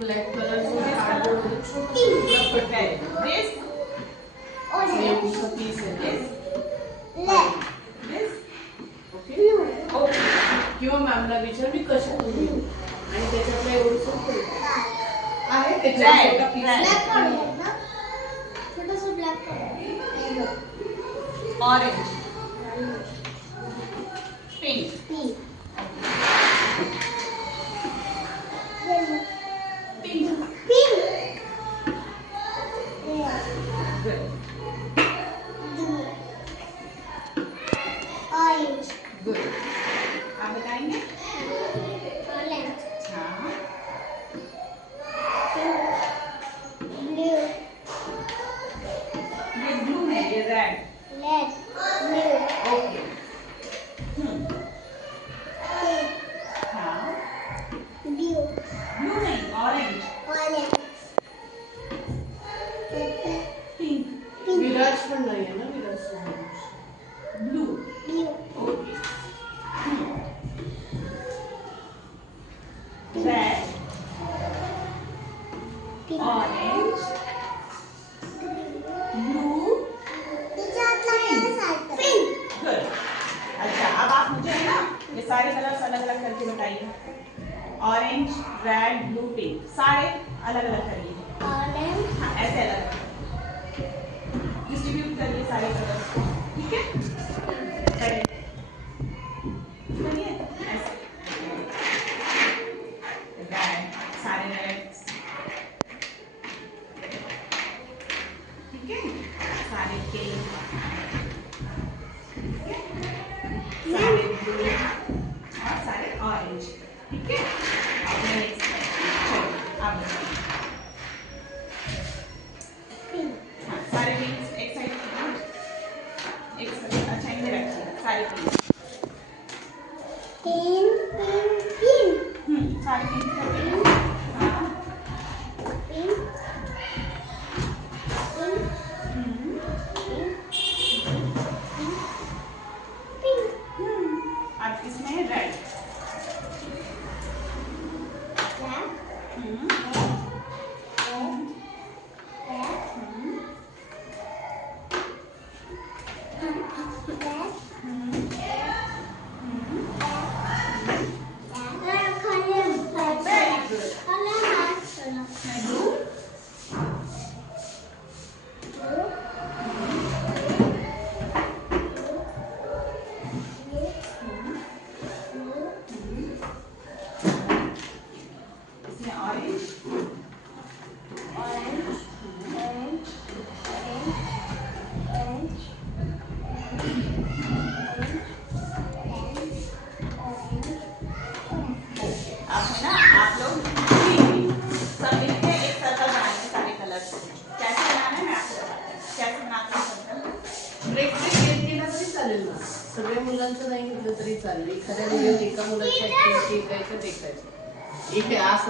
black colour cardboard this piece is this okay okay किंवा मॅमला विचार मी कशा करू आणि त्याच्यातला एवढं करू आहे त्याच्यात ब्लॅक कलर ना छोटासा black colour orange pink pink pink pink good blue orange good आप बताएंगे orange हाँ blue ये blue है ये red red blue okay हाँ blue blue नहीं orange orange pink विराज पण नाही आहे ना विराज blue blue okay red pink orange blue pink good अच्छा अब आप मुझे है ना ये सारे कलर्स अलग अलग करके बताइए ऑरेंज रेड ब्लू पिंक सारे अलग अलग करिए orange हाँ ऐसे अलग डिस्ट्रीब्यूट करिए सारे कलर्स को ठीक है करिए करिए ऐसे रेड सारे रेड्स ठीक है सारे पिंक सारे ब्लू और सारे ऑरेंज ठीक है अब मैं नेक्स्ट चलिए आप बताइए pink हाँ सारे पिंक्स एक साइड एक साइड अच्छा इधर रखिए सारे पिंक pink सारे पिंक रखिए हाँ pink pink हम्म pink अब इसमें रेड black हम्म वेरी गुड ब्लू इसमें ऑरेंज अब है ना आप लोग सब मिलके एक सर्कल बनाएंगे सारे कलर्स कैसे बनाना है मैं आपको बताती हूँ कैसे बनाते हैं सर्कल ब्रेक घेत केला तरी चालेल ना सगळ्या मुलांचं नाही घेतलं तरी चालेल एखाद्या व्हिडिओत एका मुलाची ऍक्टिव्हिटी देखायचं इथे असं